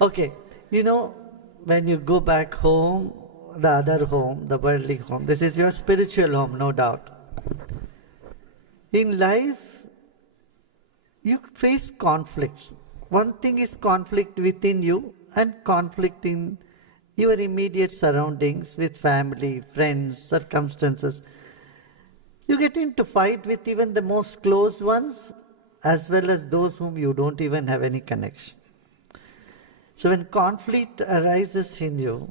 Okay, when you go back home, the other home, the worldly home, this is your spiritual home, no doubt. In life, you face conflicts. One thing is conflict within you and conflict in your immediate surroundings with family, friends, circumstances. You get into fight with even the most close ones as well as those whom you don't even have any connection. So when conflict arises in you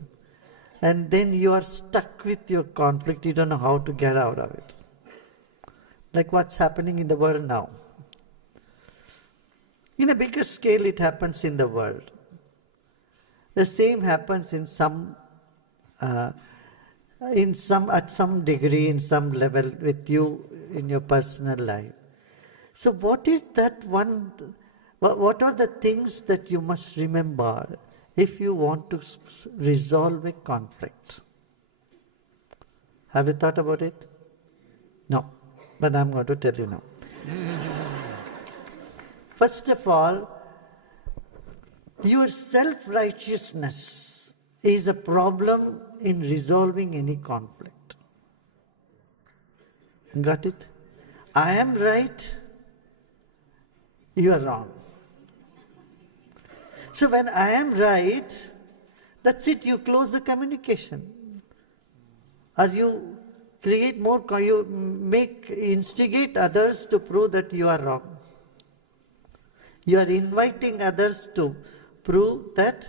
and then you are stuck with your conflict, you don't know how to get out of it. Like what's happening in the world now. In a bigger scale, it happens in the world. The same happens at some degree, in some level with you in your personal life. So what is that one, what are the things that you must remember if you want to resolve a conflict? Have you thought about it? No, but I'm going to tell you now. First of all, your self-righteousness is a problem in resolving any conflict. Got it? I am right, you are wrong. So when I am right, that's it, you close the communication. Or you create more, instigate others to prove that you are wrong. You are inviting others to prove that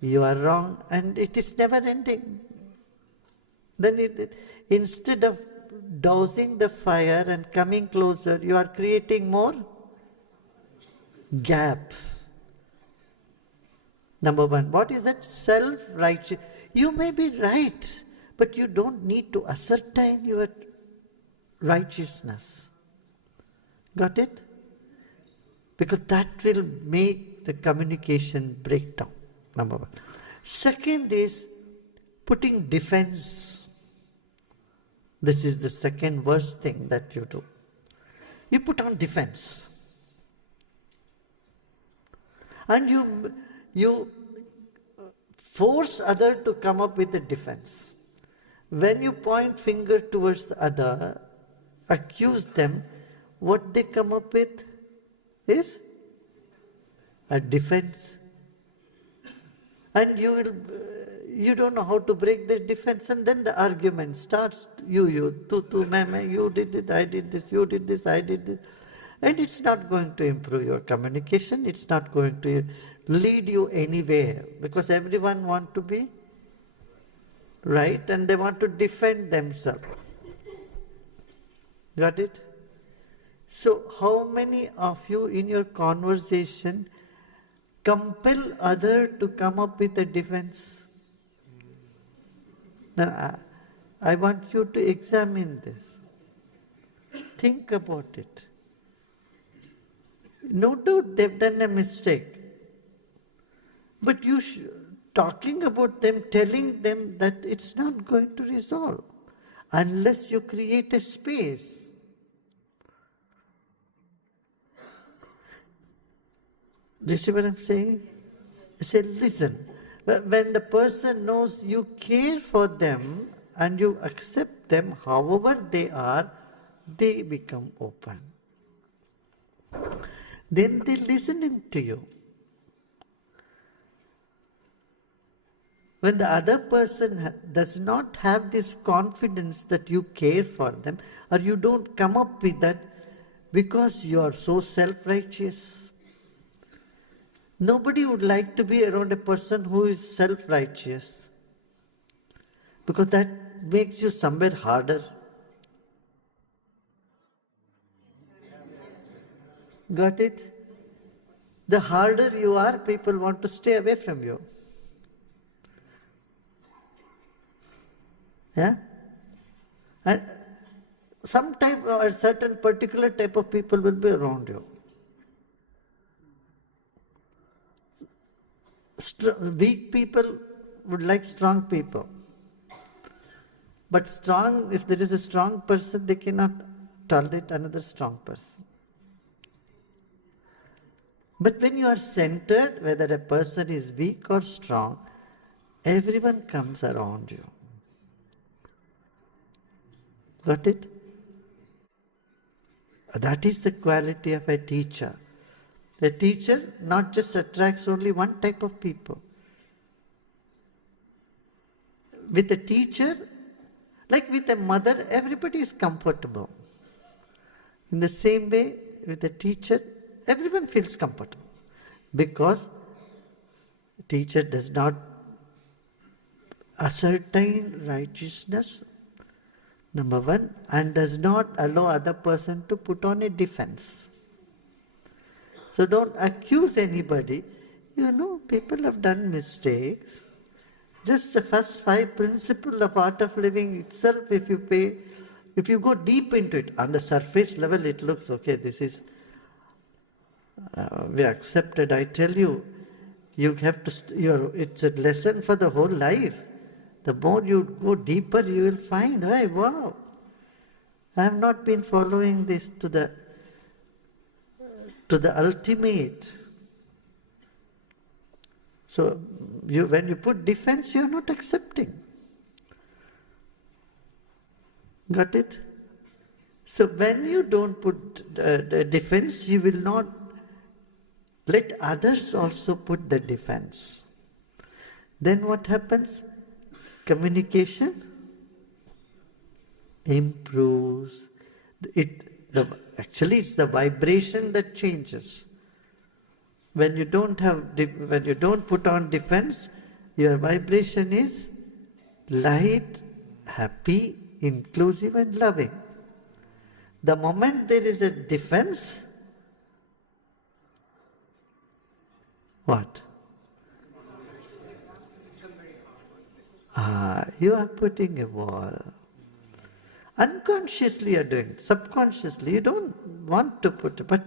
you are wrong, and it is never ending. Then instead of dousing the fire and coming closer, you are creating more gap. Number one, what is that? Self-righteous. You may be right, but you don't need to ascertain your righteousness. Got it? Because that will make the communication break down, number one. Second is putting defense. This is the second worst thing that you do. You put on defense. And you force other to come up with a defense. When you point finger towards the other, accuse them, what they come up with is a defense. And you don't know how to break the defense, and then the argument starts. You, ma'am, you did it, I did this, you did this, I did this. And it's not going to improve your communication, it's not going to lead you anywhere, because everyone wants to be right and they want to defend themselves. Got it? So how many of you in your conversation compel other to come up with a defense? Now, I want you to examine this. Think about it. No doubt they've done a mistake. But you talking about them, telling them that it's not going to resolve unless you create a space. Do you see what I'm saying? I say, listen, when the person knows you care for them and you accept them however they are, they become open. Then they're listening to you. When the other person does not have this confidence that you care for them, or you don't come up with that because you are so self-righteous. Nobody would like to be around a person who is self-righteous, because that makes you somewhere harder. Got it? The harder you are, people want to stay away from you. Yeah? And some type or a certain particular type of people will be around you. Weak people would like strong people. But strong, if there is a strong person, they cannot tolerate another strong person. But when you are centered, whether a person is weak or strong, everyone comes around you. Got it? That is the quality of a teacher. A teacher not just attracts only one type of people. With a teacher, like with a mother, everybody is comfortable. In the same way, with a teacher, everyone feels comfortable. Because teacher does not ascertain righteousness, number one, and does not allow other person to put on a defense. So don't accuse anybody. You know, people have done mistakes. Just the first 5 principles of art of living itself, if you go deep into it, on the surface level it looks, okay, this is, we accepted. I tell you, you have to, it's a lesson for the whole life. The more you go deeper, you will find, hey, wow, I have not been following this to the ultimate. So, when you put defense, you are not accepting. Got it? So, when you don't put defense, you will not let others also put the defense. Then what happens? Communication improves. Actually, it's the vibration that changes. When you don't put on defense, your vibration is light, happy, inclusive and loving. The moment there is a defense, what? You are putting a wall. Unconsciously you are doing it. Subconsciously you don't want to put it, but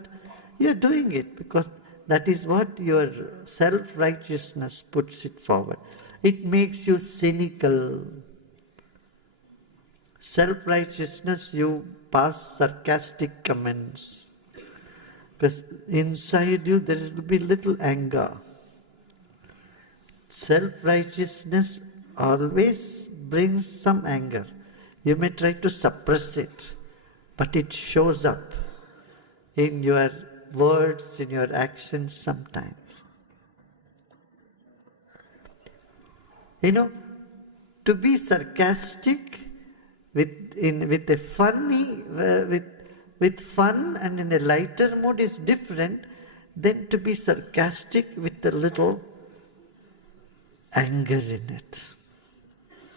you are doing it because that is what your self-righteousness puts it forward. It makes you cynical. Self-righteousness, you pass sarcastic comments. Because inside you there will be little anger. Self-righteousness always brings some anger. You may try to suppress it, but it shows up in your words, in your actions sometimes. You know, to be sarcastic with fun and in a lighter mood is different than to be sarcastic with a little anger in it.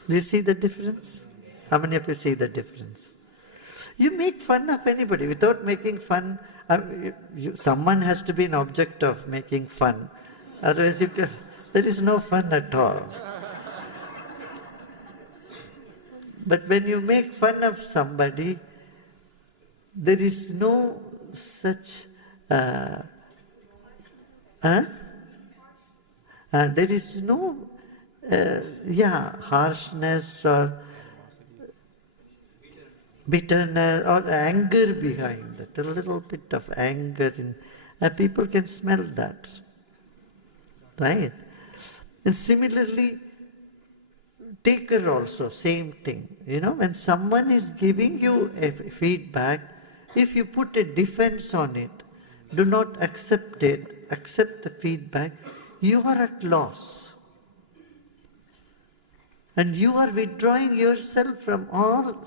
Do you see the difference? How many of you see the difference? You make fun of anybody without making fun. Someone has to be an object of making fun. Otherwise, there is no fun at all. But when you make fun of somebody, there is no such there is no harshness or bitterness or anger behind that. A little bit of anger people can smell that, right? And similarly, taker also, same thing. You know, when someone is giving you a feedback, if you put a defense on it, do not accept it, accept the feedback, you are at loss. And you are withdrawing yourself from all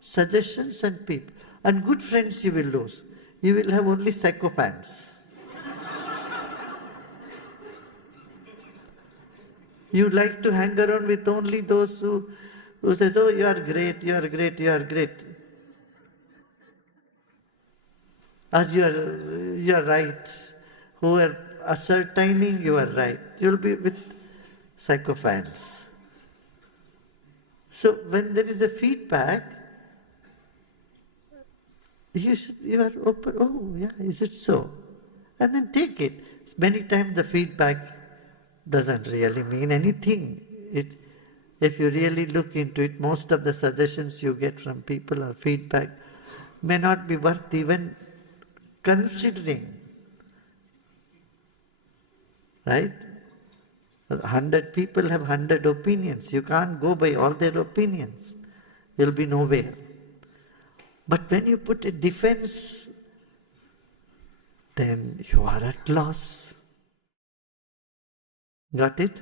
suggestions and people. And good friends you will lose. You will have only psychopaths. You like to hang around with only those who says, oh, you are great, you are great, you are great. Or you are right. Who are ascertaining you are right. You will be with psychopaths. So when there is a feedback, you are open, oh yeah, is it so? And then take it. Many times the feedback doesn't really mean anything. If you really look into it, most of the suggestions you get from people or feedback may not be worth even considering. right? 100 people have 100 opinions. You can't go by all their opinions. You'll be nowhere. But when you put a defense, then you are at loss. Got it?